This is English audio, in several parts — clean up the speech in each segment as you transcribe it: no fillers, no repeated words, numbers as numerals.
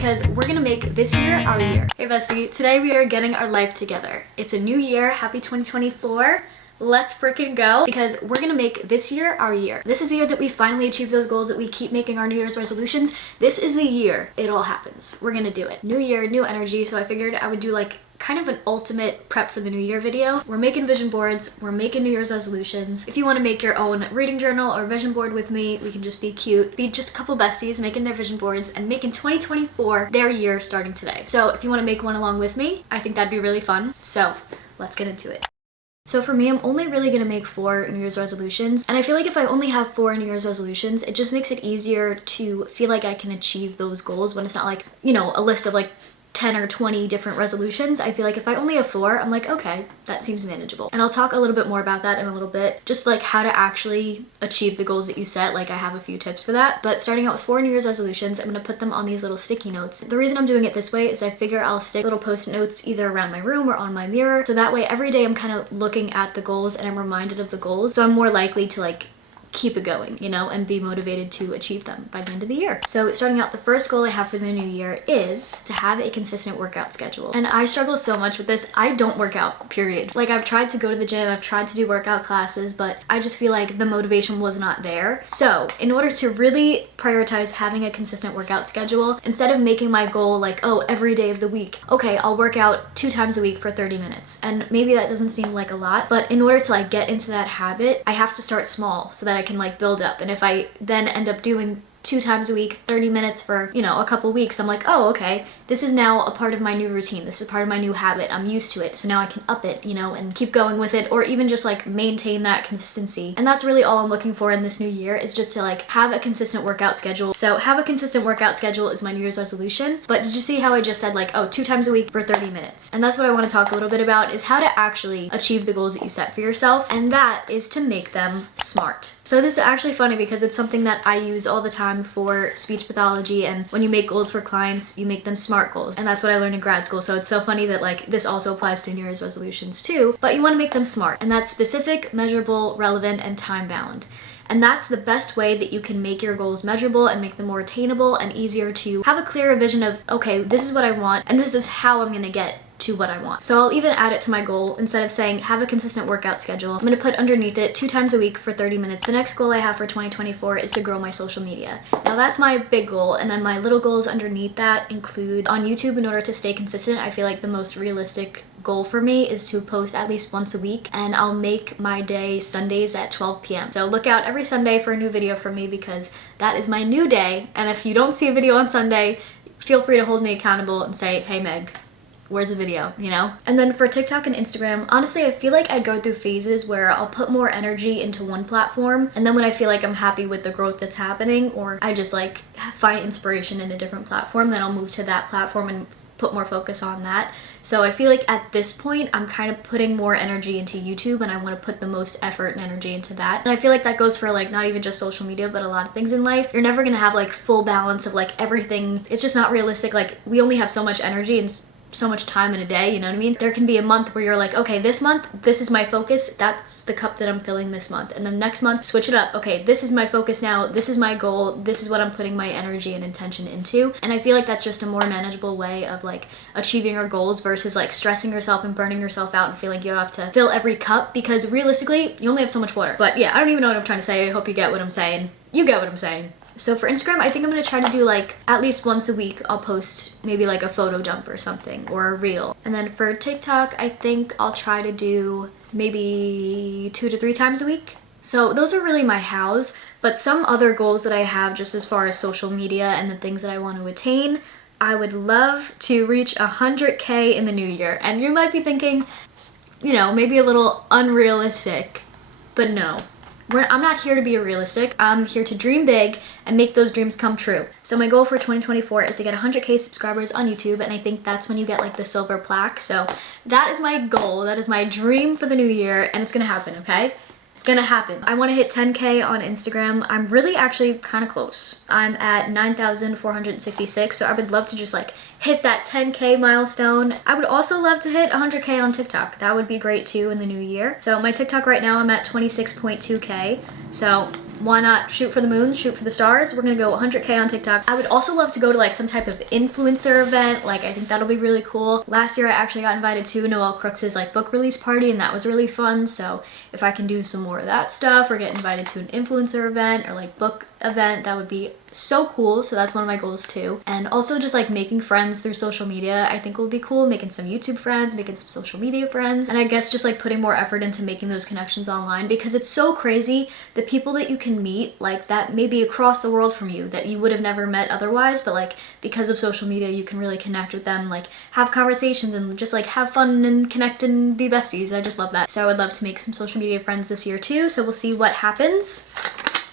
because we're gonna make this year our year. Hey bestie, today we are getting our life together. It's a new year, happy 2024. Let's freaking go, because we're gonna make this year our year. This is the year that we finally achieve those goals that we keep making our New Year's resolutions. This is the year it all happens. We're gonna do it. New year, new energy, so I figured I would do like kind of an ultimate prep for the new year video. We're making vision boards, we're making New Year's resolutions. If you want to make your own reading journal or vision board with me, we can just be cute, be just a couple besties making their vision boards and making 2024 their year starting today. So if you want to make one along with me, I think that'd be really fun. So let's get into it. So for me, I'm only really gonna make 4 New Year's resolutions, and I feel like if I only have 4 New Year's resolutions, it just makes it easier to feel like I can achieve those goals when it's not like, you know, a list of like 10 or 20 different resolutions. I feel like if I only have 4, I'm like, okay, that seems manageable. And I'll talk a little bit more about that in a little bit, just like how to actually achieve the goals that you set. Like I have a few tips for that, but starting out with 4 New Year's resolutions, I'm gonna put them on these little sticky notes. The reason I'm doing it this way is I figure I'll stick little post-it notes either around my room or on my mirror, so that way every day I'm kind of looking at the goals and I'm reminded of the goals, so I'm more likely to like keep it going, you know, and be motivated to achieve them by the end of the year. So starting out, the first goal I have for the new year is to have a consistent workout schedule. And I struggle so much with this. I don't work out, period. Like I've tried to go to the gym, I've tried to do workout classes, but I just feel like the motivation was not there. So in order to really prioritize having a consistent workout schedule, instead of making my goal like, oh, every day of the week, okay, I'll work out 2 times a week for 30 minutes. And maybe that doesn't seem like a lot, but in order to like get into that habit, I have to start small so that I can like build up. And if I then end up doing 2 times a week, 30 minutes for, you know, a couple weeks, I'm like, oh, okay, this is now a part of my new routine. This is part of my new habit. I'm used to it. So now I can up it, you know, and keep going with it, or even just like maintain that consistency. And that's really all I'm looking for in this new year, is just to like have a consistent workout schedule. So have a consistent workout schedule is my New Year's resolution. But did you see how I just said like, oh, 2 times a week for 30 minutes? And that's what I want to talk a little bit about, is how to actually achieve the goals that you set for yourself. And that is to make them smart. So this is actually funny because it's something that I use all the time for speech pathology, and when you make goals for clients, you make them SMART goals, and that's what I learned in grad school. So it's so funny that like this also applies to New Year's resolutions too, but you want to make them SMART, and that's specific, measurable, relevant, and time bound. And that's the best way that you can make your goals measurable and make them more attainable and easier to have a clearer vision of, okay, this is what I want and this is how I'm gonna get to what I want. So I'll even add it to my goal. Instead of saying have a consistent workout schedule, I'm gonna put underneath it 2 times a week for 30 minutes. The next goal I have for 2024 is to grow my social media. Now that's my big goal, and then my little goals underneath that include on YouTube. In order to stay consistent, I feel like the most realistic goal for me is to post at least once a week, and I'll make my day Sundays at 12 p.m. So look out every Sunday for a new video from me, because that is my new day. And if you don't see a video on Sunday, feel free to hold me accountable and say, hey Meg, where's the video, you know? And then for TikTok and Instagram, honestly, I feel like I go through phases where I'll put more energy into one platform, and then when I feel like I'm happy with the growth that's happening, or I just like find inspiration in a different platform, then I'll move to that platform and put more focus on that. So I feel like at this point, I'm kind of putting more energy into YouTube, and I want to put the most effort and energy into that. And I feel like that goes for like not even just social media, but a lot of things in life. You're never gonna have like full balance of like everything. It's just not realistic. Like we only have so much energy and so much time in a day, you know what I mean? There can be a month where you're like, okay, this month, this is my focus, that's the cup that I'm filling this month. And then next month, switch it up. Okay, this is my focus now, this is my goal, this is what I'm putting my energy and intention into. And I feel like that's just a more manageable way of like achieving your goals versus like stressing yourself and burning yourself out and feeling you have to fill every cup, because realistically, you only have so much water. But yeah, I don't even know what I'm trying to say. I hope you get what I'm saying. You get what I'm saying. So for Instagram, I think I'm gonna try to do like at least once a week, I'll post maybe like a photo dump or something, or a reel. And then for TikTok, I think I'll try to do maybe 2 to 3 times a week. So those are really my hows, but some other goals that I have just as far as social media and the things that I want to attain, I would love to reach 100K in the new year. And you might be thinking, you know, maybe a little unrealistic, but no. I'm not here to be realistic. I'm here to dream big and make those dreams come true. So my goal for 2024 is to get 100K subscribers on YouTube, and I think that's when you get like the silver plaque. So that is my goal. That is my dream for the new year, and it's gonna happen, okay? It's gonna happen. I wanna hit 10K on Instagram. I'm really actually kind of close. I'm at 9,466, so I would love to just like hit that 10K milestone. I would also love to hit 100K on TikTok. That would be great too in the new year. So my TikTok right now, I'm at 26.2K. So why not shoot for the moon, shoot for the stars? We're gonna go 100K on TikTok. I would also love to go to like some type of influencer event. Like I think that'll be really cool. Last year I actually got invited to Noelle Crooks's like book release party, and that was really fun. So if I can do some more of that stuff or get invited to an influencer event or like book event, that would be so cool. So that's one of my goals too. And also just like making friends through social media I think will be cool. Making some YouTube friends, making some social media friends, and I guess just like putting more effort into making those connections online, because it's so crazy the people that you can meet like that maybe across the world from you that you would have never met otherwise, but like because of social media you can really connect with them, like have conversations and just like have fun and connect and be besties. I just love that. So I would love to make some social media friends this year too, so we'll see what happens.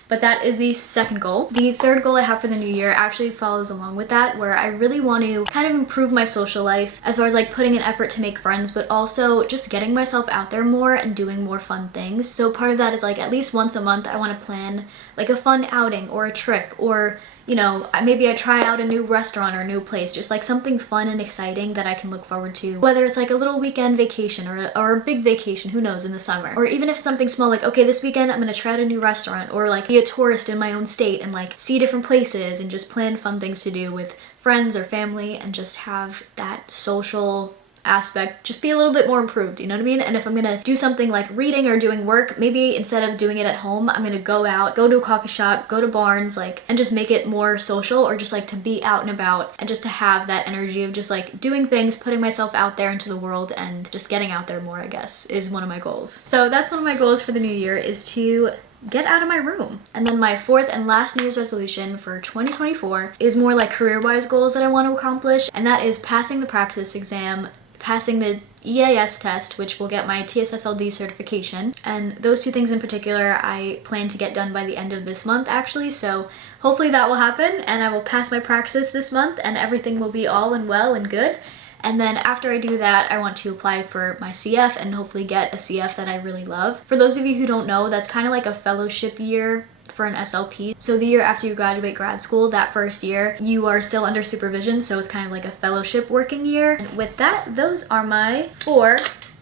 But that is the second goal. The third goal I have for the new year actually follows along with that, where I really want to kind of improve my social life as far as like putting an effort to make friends, but also just getting myself out there more and doing more fun things. So part of that is like at least once a month I want to plan like a fun outing or a trip, or you know, maybe I try out a new restaurant or a new place, just like something fun and exciting that I can look forward to. Whether it's like a little weekend vacation or a big vacation, who knows, in the summer. Or even if it's something small, like, okay, this weekend I'm gonna try out a new restaurant, or like be a tourist in my own state and like see different places and just plan fun things to do with friends or family, and just have that social aspect just be a little bit more improved, you know what I mean? And if I'm gonna do something like reading or doing work, maybe instead of doing it at home, I'm gonna go out, go to a coffee shop, go to Barnes, like, and just make it more social, or just like to be out and about and just to have that energy of just like doing things, putting myself out there into the world and just getting out there more, I guess, is one of my goals. So that's one of my goals for the new year, is to get out of my room. And then my fourth and last New Year's resolution for 2024 is more like career-wise goals that I want to accomplish, and that is passing the praxis exam, passing the EAS test, which will get my TSSLD certification. And those two things in particular I plan to get done by the end of this month actually, so hopefully that will happen and I will pass my praxis this month and everything will be all and well and good. And then after I do that, I want to apply for my CF and hopefully get a CF that I really love. For those of you who don't know, that's kind of like a fellowship year for an SLP. So the year after you graduate grad school, that first year, you are still under supervision, so it's kind of like a fellowship working year. And with that, those are my 4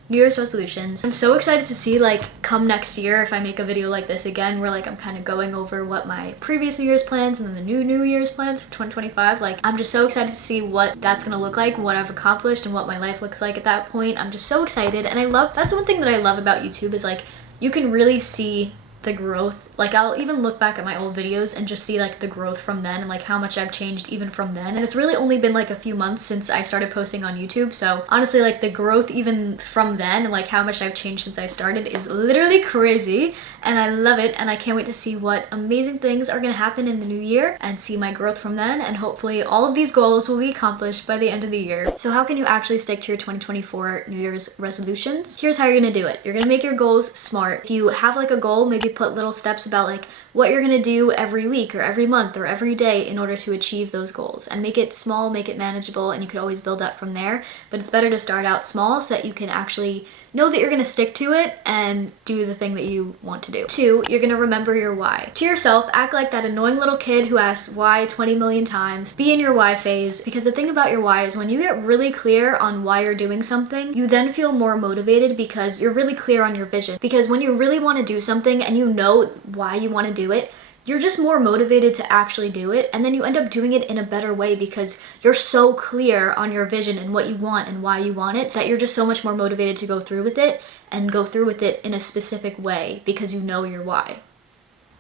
New Year's resolutions. I'm so excited to see like come next year if I make a video like this again where like I'm kind of going over what my previous New Year's plans and then the New Year's plans for 2025. Like I'm just so excited to see what that's gonna look like, what I've accomplished and what my life looks like at that point. I'm just so excited, and I love, that's one thing that I love about YouTube is like you can really see the growth. Like I'll even look back at my old videos and just see like the growth from then and like how much I've changed even from then. And it's really only been like a few months since I started posting on YouTube, so honestly like the growth even from then and like how much I've changed since I started is literally crazy, and I love it, and I can't wait to see what amazing things are gonna happen in the new year and see my growth from then, and hopefully all of these goals will be accomplished by the end of the year. So how can you actually stick to your 2024 New Year's resolutions? Here's how you're gonna do it. You're gonna make your goals smart. If you have like a goal, maybe put little steps about like what you're gonna do every week or every month or every day in order to achieve those goals, and make it small, make it manageable, and you could always build up from there. But it's better to start out small so that you can actually know that you're gonna stick to it and do the thing that you want to do. 2, you're gonna remember your why. To yourself, act like that annoying little kid who asks why 20 million times. Be in your why phase, because the thing about your why is when you get really clear on why you're doing something, you then feel more motivated because you're really clear on your vision. Because when you really want to do something and you know why you want to do it, you're just more motivated to actually do it, and then you end up doing it in a better way because you're so clear on your vision and what you want and why you want it that you're just so much more motivated to go through with it, and go through with it in a specific way because you know your why.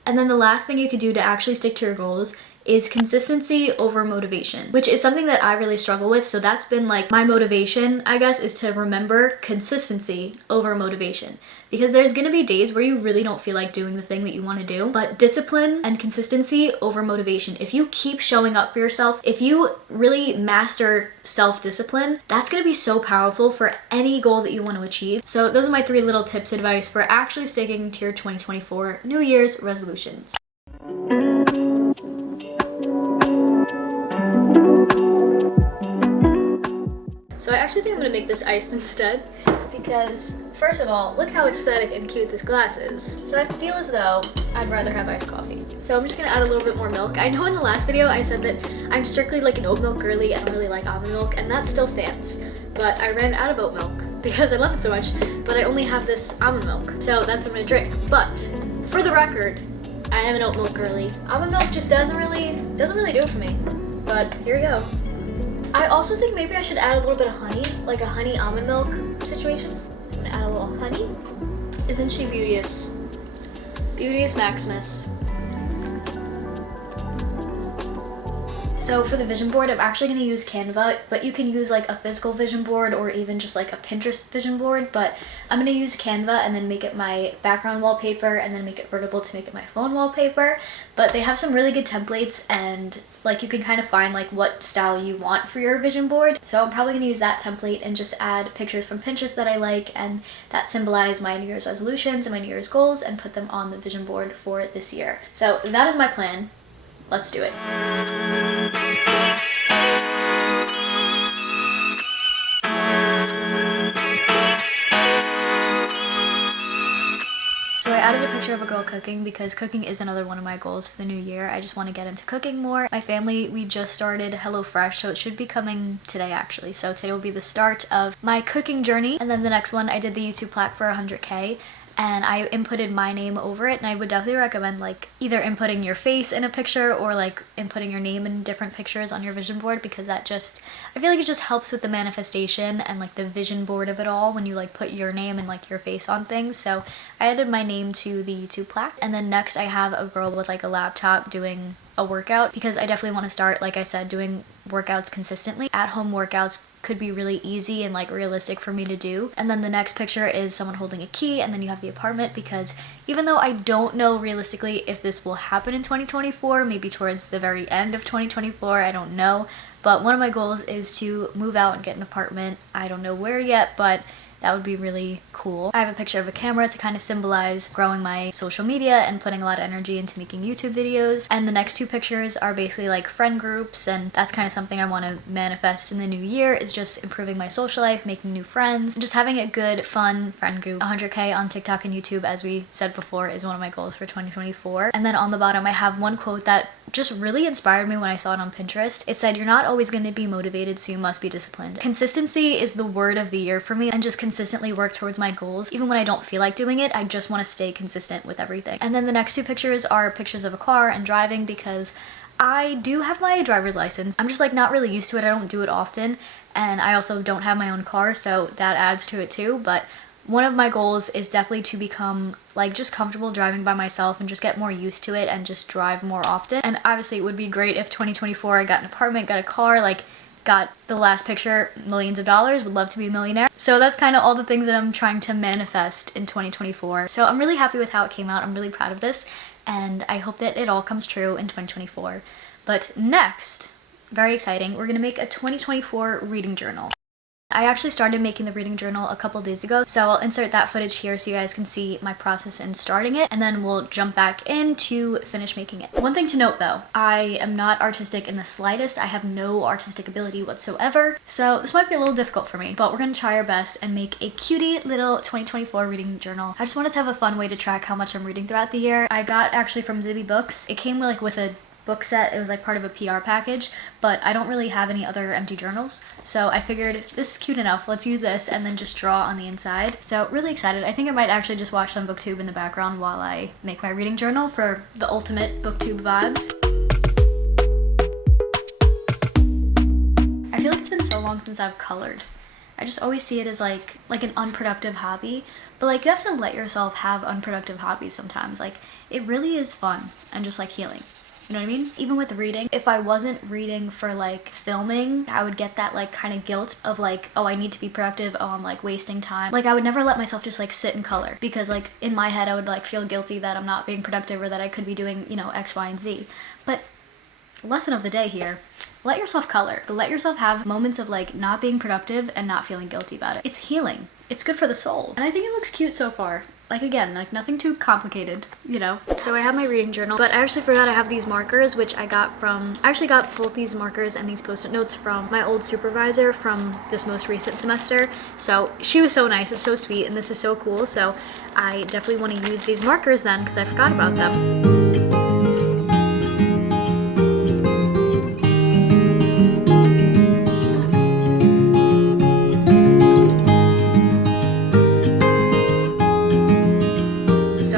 And then the last thing you could do to actually stick to your goals is consistency over motivation, which is something that I really struggle with. So that's been like my motivation, I guess, is to remember consistency over motivation, because there's gonna be days where you really don't feel like doing the thing that you want to do, but discipline and consistency over motivation. If you keep showing up for yourself, if you really master self-discipline, that's gonna be so powerful for any goal that you want to achieve. So those are my 3 little tips advice for actually sticking to your 2024 New Year's resolutions. So I actually think I'm gonna make this iced instead, because first of all, look how aesthetic and cute this glass is. So I feel as though I'd rather have iced coffee. So I'm just gonna add a little bit more milk. I know in the last video I said that I'm strictly like an oat milk girly, I don't really like almond milk, and that still stands. But I ran out of oat milk because I love it so much, but I only have this almond milk. So that's what I'm gonna drink. But for the record, I am an oat milk girly. Almond milk just doesn't really do it for me. But here we go. I also think maybe I should add a little bit of honey, like a honey almond milk situation. So I'm gonna add a little honey. Isn't she beauteous? Beauteous Maximus. So for the vision board, I'm actually going to use Canva, but you can use like a physical vision board or even just like a Pinterest vision board, but I'm going to use Canva and then make it my background wallpaper and then make it vertical to make it my phone wallpaper. But they have some really good templates and like you can kind of find like what style you want for your vision board. So I'm probably going to use that template and just add pictures from Pinterest that I like and that symbolize my New Year's resolutions and my New Year's goals and put them on the vision board for this year. So that is my plan. Let's do it. So I added a picture of a girl cooking because cooking is another one of my goals for the new year. I just want to get into cooking more. My family, we just started HelloFresh, so it should be coming today actually. So today will be the start of my cooking journey. And then the next one, I did the YouTube plaque for 100K. And I inputted my name over it, and I would definitely recommend like either inputting your face in a picture or like inputting your name in different pictures on your vision board, because that just, I feel like it just helps with the manifestation and like the vision board of it all when you like put your name and like your face on things. So I added my name to the YouTube plaque. And then next I have a girl with like a laptop doing a workout, because I definitely want to start, like I said, doing workouts consistently. At home workouts could be really easy and like realistic for me to do. And then the next picture is someone holding a key, and then you have the apartment, because even though I don't know realistically if this will happen in 2024, maybe towards the very end of 2024, I don't know, but one of my goals is to move out and get an apartment. I don't know where yet, but that would be really cool. I have a picture of a camera to kind of symbolize growing my social media and putting a lot of energy into making YouTube videos. And the next two pictures are basically like friend groups, and that's kind of something I want to manifest in the new year, is just improving my social life, making new friends, and just having a good, fun friend group. 100K on TikTok and YouTube, as we said before, is one of my goals for 2024. And then on the bottom, I have one quote that just really inspired me when I saw it on Pinterest. It said, "You're not always going to be motivated, so you must be disciplined." Consistency is the word of the year for me, and just consistently work towards my goals. Even when I don't feel like doing it, I just want to stay consistent with everything. And then the next two pictures are pictures of a car and driving, because I do have my driver's license. I'm just like not really used to it. I don't do it often. And I also don't have my own car, so that adds to it too. But one of my goals is definitely to become like just comfortable driving by myself and just get more used to it and just drive more often. And obviously it would be great if 2024 I got an apartment, got a car, like got the last picture, millions of dollars, would love to be a millionaire. So that's kind of all the things that I'm trying to manifest in 2024. So I'm really happy with how it came out. I'm really proud of this, and I hope that it all comes true in 2024. But next, very exciting, we're gonna make a 2024 reading journal. I actually started making the reading journal a couple days ago, so I'll insert that footage here so you guys can see my process in starting it, and then we'll jump back in to finish making it. One thing to note though, I am not artistic in the slightest. I have no artistic ability whatsoever, so this might be a little difficult for me, but we're gonna try our best and make a cutie little 2024 reading journal. I just wanted to have a fun way to track how much I'm reading throughout the year. I got actually from Zibby Books. It came like with a book set. It was like part of a PR package, but I don't really have any other empty journals, so I figured this is cute enough, let's use this and then just draw on the inside. So really excited. I think I might actually just watch some booktube in the background while I make my reading journal for the ultimate booktube vibes. I feel like it's been so long since I've colored. I just always see it as like an unproductive hobby, but like you have to let yourself have unproductive hobbies sometimes. Like it really is fun and just like healing. You know what I mean? Even with reading, if I wasn't reading for like filming, I would get that like kind of guilt of like, oh, I need to be productive, oh, I'm like wasting time. Like I would never let myself just like sit and color, because like in my head I would like feel guilty that I'm not being productive or that I could be doing, you know, X, Y, and Z. But lesson of the day here, let yourself color, but let yourself have moments of like not being productive and not feeling guilty about it. It's healing. It's good for the soul. And I think it looks cute so far. Like again, like nothing too complicated, you know? So I have my reading journal, but I actually forgot I have these markers, which I actually got both these markers and these post-it notes from my old supervisor from this most recent semester. So she was so nice and so sweet, and this is so cool. So I definitely want to use these markers then, because I forgot about them.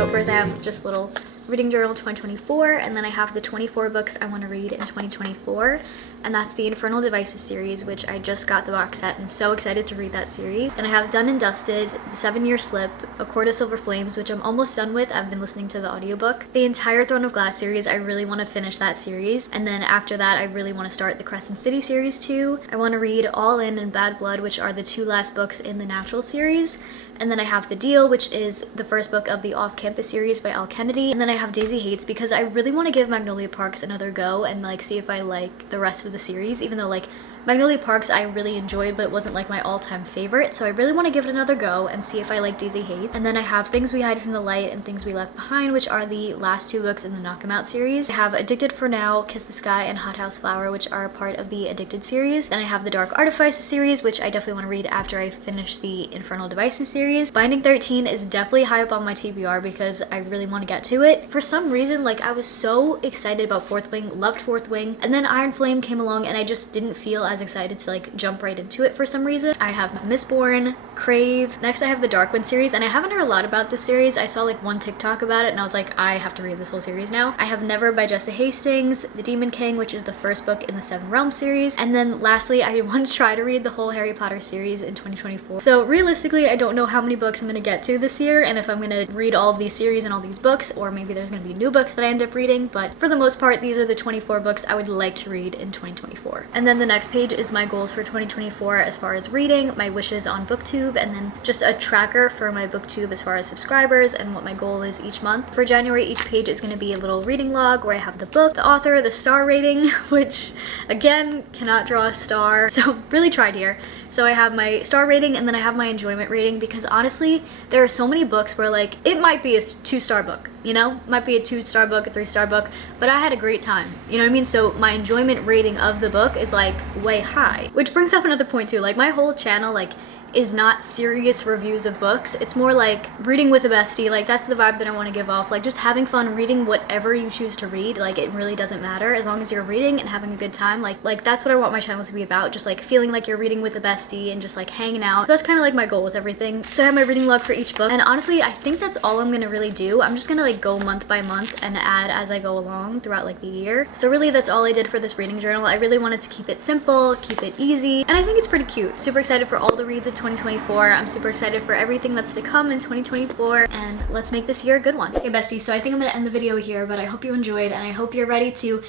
First I have just little reading journal 2024, and then I have the 24 books I want to read in 2024, and that's the Infernal Devices series, which I just got the box set. I'm so excited to read that series. Then I have Done and Dusted, The 7-Year Slip, A Court of Silver Flames, which I'm almost done with. I've been listening to the audiobook. The entire Throne of Glass series, I really want to finish that series, and then after that I really want to start the Crescent City series too. I want to read All In and Bad Blood, which are the 2 last books in the Natural series. And then I have The Deal, which is the first book of the Off-Campus series by Al Kennedy. And then I have Daisy Hates, because I really want to give Magnolia Parks another go and like see if I like the rest of the series, even though like Magnolia Parks I really enjoyed, but it wasn't like my all-time favorite, so I really want to give it another go and see if I like Daisy Hates. And then I have Things We Hide from the Light and Things We Left Behind, which are the last 2 books in the Knock 'Em Out series. I have Addicted for Now, Kiss the Sky, and Hot House Flower, which are part of the Addicted series. Then I have the Dark Artifices series, which I definitely want to read after I finish the Infernal Devices series. Binding 13 is definitely high up on my TBR because I really want to get to it. For some reason, like, I was so excited about Fourth Wing, loved Fourth Wing, and then Iron Flame came along and I just didn't feel as excited to like jump right into it for some reason. I have Mistborn, Crave. Next I have the Darkwind series, and I haven't heard a lot about this series. I saw like one TikTok about it and I was like, I have to read this whole series now. I have Never by Jessa Hastings, The Demon King, which is the first book in the Seven Realms series, and then lastly I want to try to read the whole Harry Potter series in 2024. So realistically I don't know how many books I'm gonna get to this year and if I'm gonna read all of these series and all these books, or maybe there's gonna be new books that I end up reading, but for the most part these are the 24 books I would like to read in 2024. And then the next page is my goals for 2024 as far as reading, my wishes on BookTube, and then just a tracker for my BookTube as far as subscribers and what my goal is each month. For January, each page is going to be a little reading log where I have the book, the author, the star rating, which again, cannot draw a star, so really tried here. So I have my star rating and then I have my enjoyment rating, because honestly, there are so many books where like, it might be a 2-star book, you know? Might be a 2-star book, a 3-star book, but I had a great time, you know what I mean? So my enjoyment rating of the book is like way high, which brings up another point too. Like, my whole channel like is not serious reviews of books. It's more like reading with a bestie. Like, that's the vibe that I want to give off. Like, just having fun reading whatever you choose to read. Like, it really doesn't matter as long as you're reading and having a good time. Like that's what I want my channel to be about. Just like feeling like you're reading with a bestie and just like hanging out. So that's kind of like my goal with everything. So I have my reading log for each book, and honestly I think that's all I'm gonna really do. I'm just gonna like go month by month and add as I go along throughout like the year. So really that's all I did for this reading journal. I really wanted to keep it simple, keep it easy, and I think it's pretty cute. Super excited for all the reads of 2024. I'm super excited for everything that's to come in 2024, and let's make this year a good one. Okay bestie, so I think I'm gonna end the video here, but I hope you enjoyed and I hope you're ready to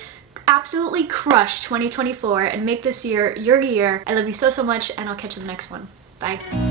absolutely crush 2024 and make this year your year. I love you so much, and I'll catch you in the next one. Bye.